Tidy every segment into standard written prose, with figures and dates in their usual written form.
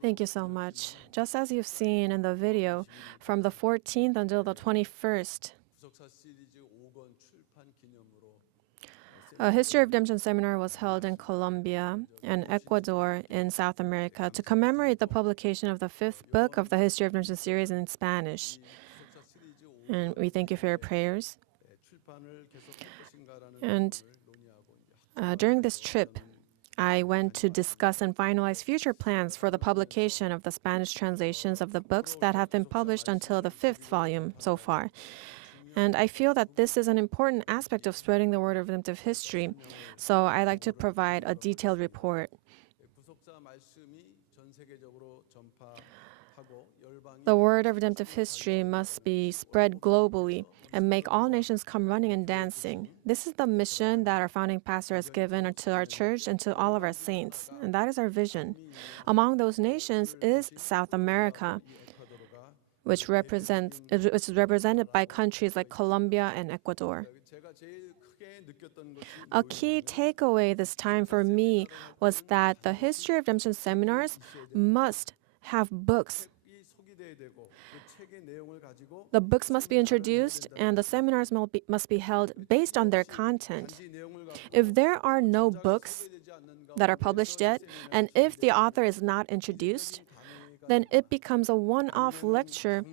Thank you so much. Just as you've seen in the video, from the 14th until the 21st, a History of Redemption seminar was held in Colombia and Ecuador in South America to commemorate the publication of the fifth book of the History of Redemption series in Spanish. And we thank you for your prayers. And during this trip, I went to discuss and finalize future plans for the publication of the Spanish translations of the books that have been published until the fifth volume so far. And I feel that this is an important aspect of spreading the word of redemptive history, so I'd like to provide a detailed report. The word of redemptive history must be spread globally and make all nations come running and dancing. This is the mission that our founding pastor has given to our church and to all of our saints, and that is our vision. Among those nations is South America, which is represented by countries like Colombia and Ecuador. A key takeaway this time for me was that the History of Redemption seminars must have books. The books must be introduced and the seminars must be held based on their content. If there are no books that are published yet, and if the author is not introduced, then it becomes a one-off lecture,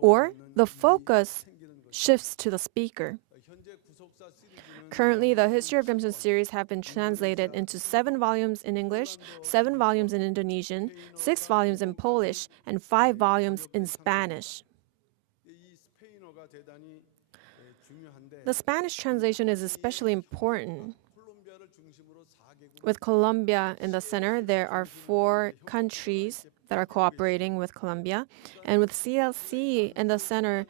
or the focus shifts to the speaker. Currently, the History of Redemption series have been translated into 7 volumes in English, 7 volumes in Indonesian, 6 volumes in Polish, and 5 volumes in Spanish. The Spanish translation is especially important. With Colombia in the center, there are 4 countries that are cooperating with Colombia. And with CLC in the center,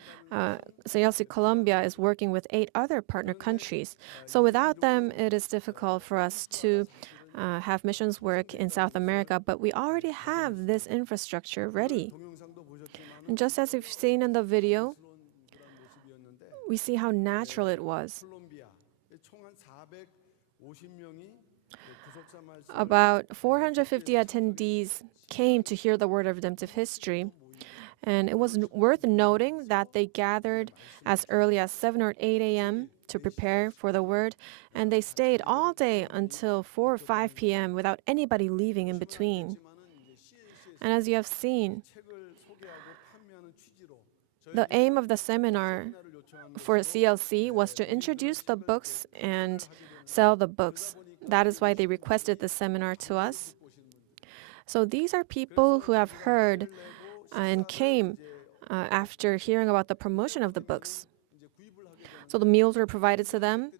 CLC Colombia is working with 8 other partner countries. So without them, it is difficult for us to have missions work in South America, but we already have this infrastructure ready. And just as you've seen in the video, we see how natural it was. About 450 attendees came to hear the word of redemptive history, and it was worth noting that they gathered as early as 7 or 8 a.m. to prepare for the word, and they stayed all day until 4 or 5 p.m. without anybody leaving in between. And as you have seen, the aim of the seminar for CLC was to introduce the books and sell the books. That is why they requested this seminar to us. So these are people who have heard and came after hearing about the promotion of the books. So the meals were provided to them,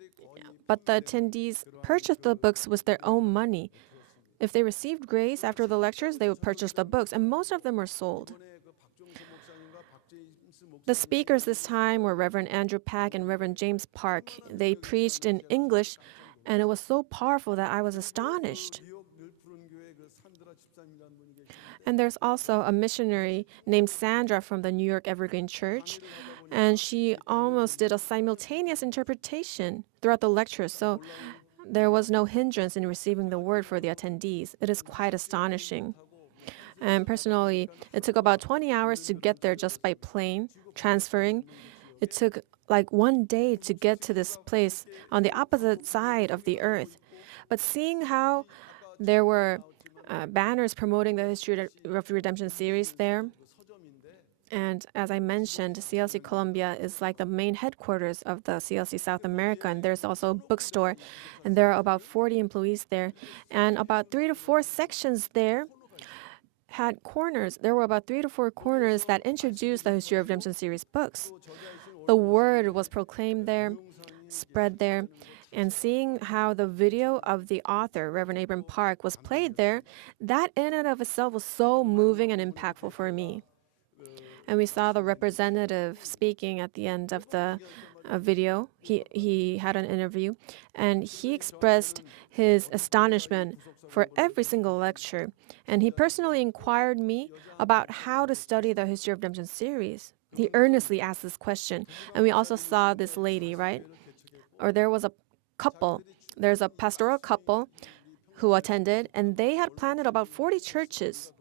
but the attendees purchased the books with their own money. If they received grace after the lectures, they would purchase the books, and most of them were sold. The speakers this time were Reverend Andrew Pack and Reverend James Park. They preached in English, and it was so powerful that I was astonished. And there's also a missionary named Sandra from the New York Evergreen Church, and she almost did a simultaneous interpretation throughout the lecture, so there was no hindrance in receiving the word for the attendees. It is quite astonishing. And personally, it took about 20 hours to get there just by plane, transferring. It took like 1 day to get to this place on the opposite side of the earth. But seeing how there were banners promoting the History of Redemption series there, and as I mentioned, CLC Colombia is like the main headquarters of the CLC South America, and there's also a bookstore, and there are about 40 employees there, and about 3 to 4 sections there had corners. There were about 3 to 4 corners that introduced the History of Redemption series books. The word was proclaimed there, spread there, and seeing how the video of the author, Reverend Abram Park, was played there, that in and of itself was so moving and impactful for me. And we saw the representative speaking at the end of the video. He had an interview, and he expressed his astonishment for every single lecture. And he personally inquired me about how to study the History of Redemption series. He earnestly asked this question. And we also saw this lady, right? Or there was a couple. There's a pastoral couple who attended, and they had planted about 40 churches.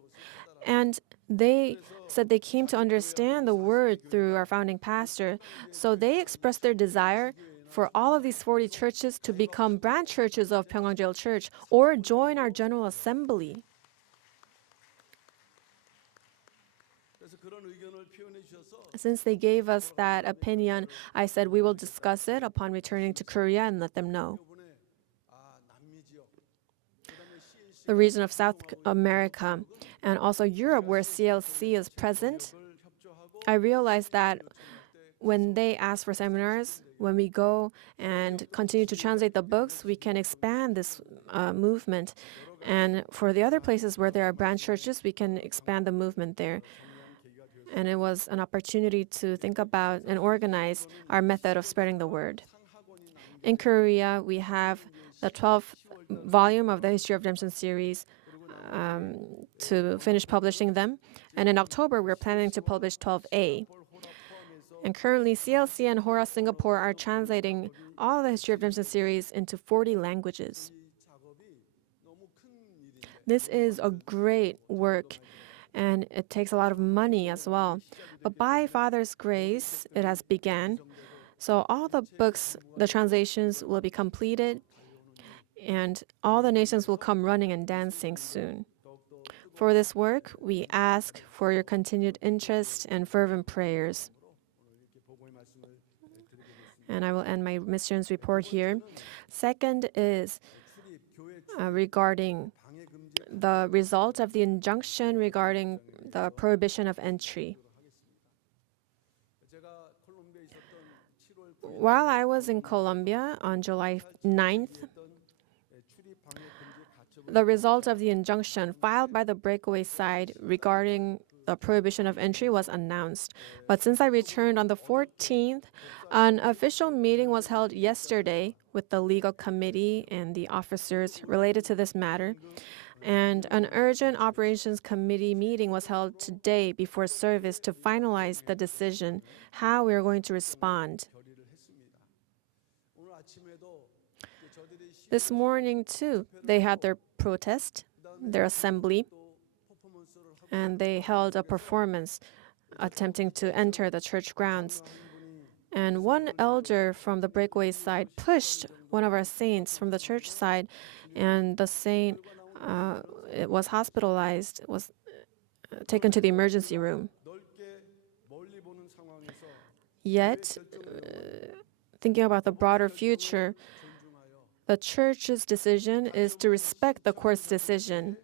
And they said they came to understand the word through our founding pastor. So they expressed their desire for all of these 40 churches to become branch churches of 평강제일 Church or join our General Assembly. Since they gave us that opinion, I said we will discuss it upon returning to Korea and let them know. The region of South America and also Europe, where CLC is present, I realized that when they ask for seminars, when we go and continue to translate the books, we can expand this movement. And for the other places where there are branch churches, we can expand the movement there. And it was an opportunity to think about and organize our method of spreading the word. In Korea, we have the 12th volume of the History of Redemption series to finish publishing them. And in October, we're planning to publish 12A. And currently, CLC and Hora Singapore are translating all the History of Redemption series into 40 languages. This is a great work, and it takes a lot of money as well. But by Father's grace, it has begun. So all the books, the translations will be completed, and all the nations will come running and dancing soon. For this work, we ask for your continued interest and fervent prayers. And I will end my missions report here. Second is regarding the result of the injunction regarding the prohibition of entry. While I was in Colombia on July 9th, the result of the injunction filed by the breakaway side regarding the prohibition of entry was announced. But since I returned on the 14th, an official meeting was held yesterday with the legal committee and the officers related to this matter. And an urgent operations committee meeting was held today before service to finalize the decision how we are going to respond. This morning, too, they had their protest, their assembly, and they held a performance attempting to enter the church grounds. And one elder from the breakaway side pushed one of our saints from the church side, and the saint it was hospitalized, was taken to the emergency room. Yet, thinking about the broader future, the church's decision is to respect the court's decision.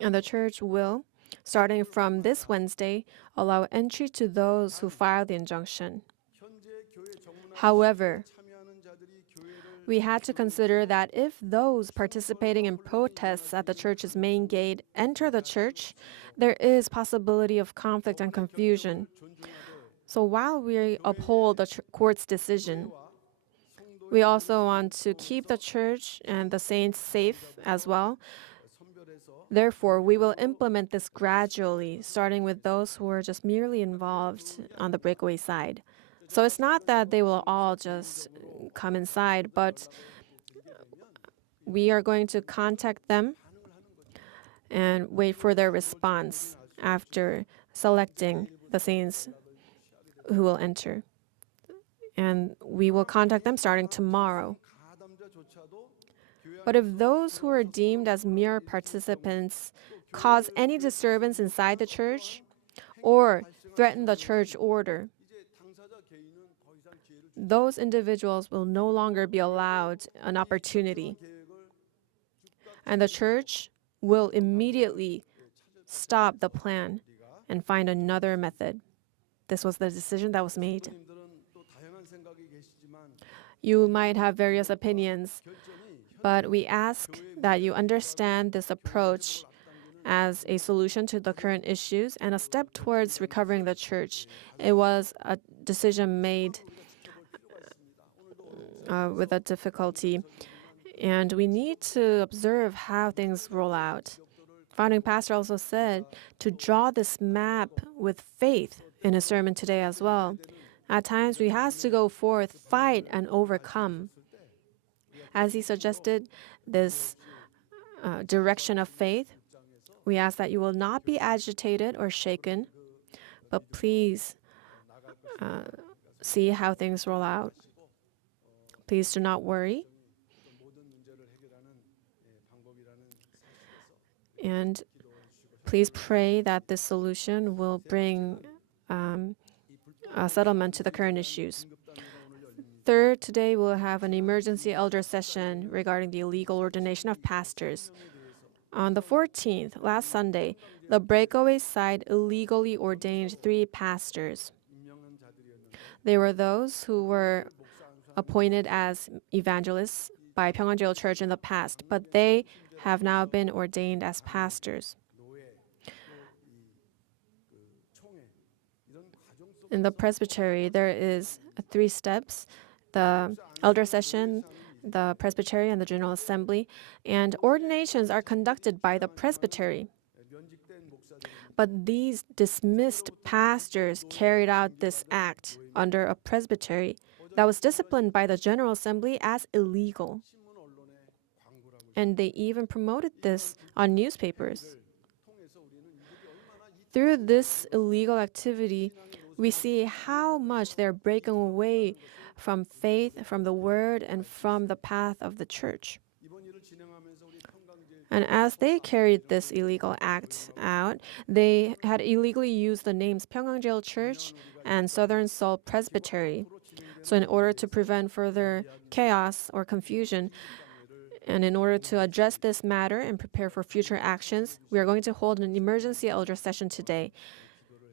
And the church will, starting from this Wednesday, allow entry to those who file the injunction. However, we had to consider that if those participating in protests at the church's main gate enter the church, there is possibility of conflict and confusion. So while we uphold the court's decision, we also want to keep the church and the saints safe as well. Therefore, we will implement this gradually, starting with those who are just merely involved on the breakaway side. So it's not that they will all just come inside, but we are going to contact them and wait for their response after selecting the saints who will enter. And we will contact them starting tomorrow. But if those who are deemed as mere participants cause any disturbance inside the church or threaten the church order, those individuals will no longer be allowed an opportunity. And the church will immediately stop the plan and find another method. This was the decision that was made. You might have various opinions, but we ask that you understand this approach as a solution to the current issues and a step towards recovering the church. It was a decision made with a difficulty, and we need to observe how things roll out. Founding pastor also said to draw this map with faith in his sermon today as well. At times, we have to go forth, fight, and overcome. as he suggested this direction of faith, we ask that you will not be agitated or shaken, but please see how things roll out. Please do not worry. And please pray that this solution will bring a settlement to the current issues. Third, today we'll have an emergency elder session regarding the illegal ordination of pastors. On the 14th, last Sunday, the breakaway side illegally ordained 3 pastors. They were those who were appointed as evangelists by Pyungkang Church in the past, but they have now been ordained as pastors. In the presbytery, there is 3 steps: the elder session, the presbytery, and the general assembly. And ordinations are conducted by the presbytery. But these dismissed pastors carried out this act under a presbytery that was disciplined by the general assembly as illegal. And they even promoted this on newspapers. Through this illegal activity, we see how much they're breaking away from faith, from the word, and from the path of the church. And as they carried this illegal act out, they had illegally used the names 평강제일 Church and Southern Seoul Presbytery. So in order to prevent further chaos or confusion, and in order to address this matter and prepare for future actions, we are going to hold an emergency elder session today.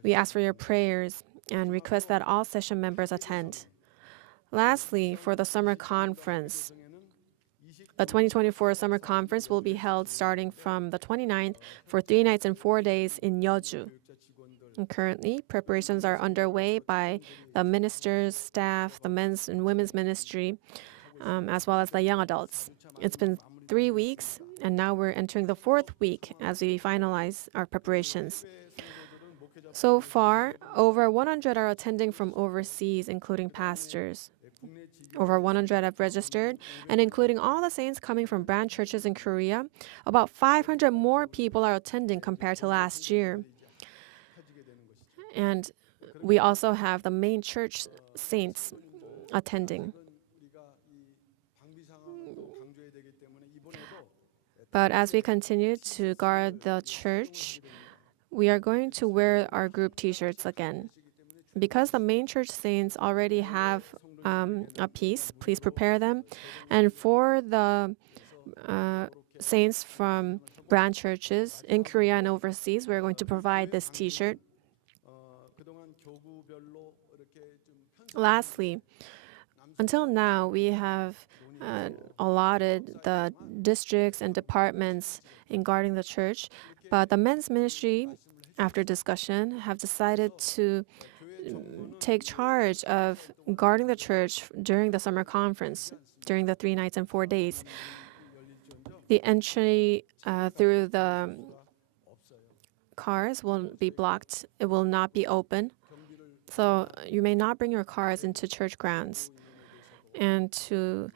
We ask for your prayers and request that all session members attend. Lastly, for the summer conference, the 2024 summer conference will be held starting from the 29th for 3 nights and 4 days in Yeoju. And currently, preparations are underway by the ministers, staff, the men's and women's ministry, as well as the young adults. It's been 3 weeks, and now we're entering the 4th week as we finalize our preparations. So far, over 100 are attending from overseas, including pastors. Over 100 have registered, and including all the saints coming from branch churches in Korea, about 500 more people are attending compared to last year. And we also have the main church saints attending. But as we continue to guard the church, we are going to wear our group t-shirts again. Because the main church saints already have a piece, please prepare them. And for the saints from branch churches in Korea and overseas, we're going to provide this t-shirt. Lastly, until now, we have allotted the districts and departments in guarding the church, but the men's ministry, after discussion, have decided to take charge of guarding the church during the summer conference, during the 3 nights and 4 days. The entry through the cars will be blocked. It will not be open. So you may not bring your cars into church grounds. And to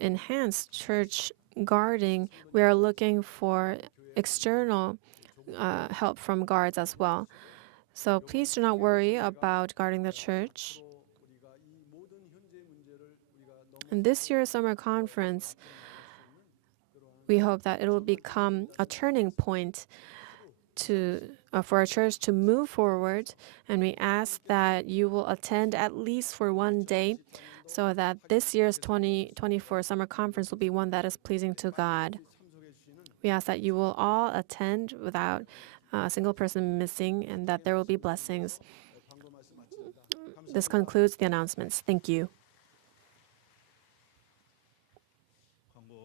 enhance church guarding, we are looking for external help from guards as well. So please do not worry about guarding the church. In this year's summer conference, we hope that it will become a turning point for our church to move forward, and we ask that you will attend at least for 1 day so that this year's 2024 summer conference will be one that is pleasing to God. We ask that you will all attend without a single person missing, and that there will be blessings. This concludes the announcements. Thank you.